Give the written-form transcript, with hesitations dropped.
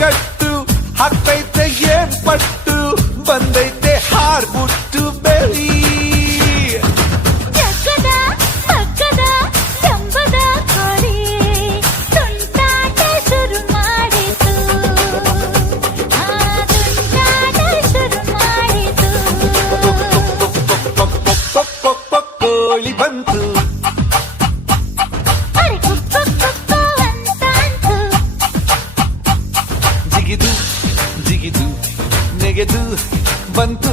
ಕಟ್ಟು ಹಾಕ್ತೈತೆ ಏನ್ ಪಟ್ಟು ಬಂದೈತೆ ಹಾರ್ಬಿಟ್ಟು ಬೆಳಿ ಜಗ್ಗದ ಮಗ್ಗದ ಜಂಬದ ಕೋಳಿ ತುಂಟಾಟ ಶುರು ಮಾಡಿತು ತುಂಟಾಟ ಶುರು ಮಾಡಿತು ಕೋಳಿ ಬಂತು ಅರೆ ಕುಕ್ಕು ಕುಕ್ಕು ಅಂತಾಂತು ಜಿಗಿದು ಜಿಗಿದು ನೆಗೆದು ಬಂತು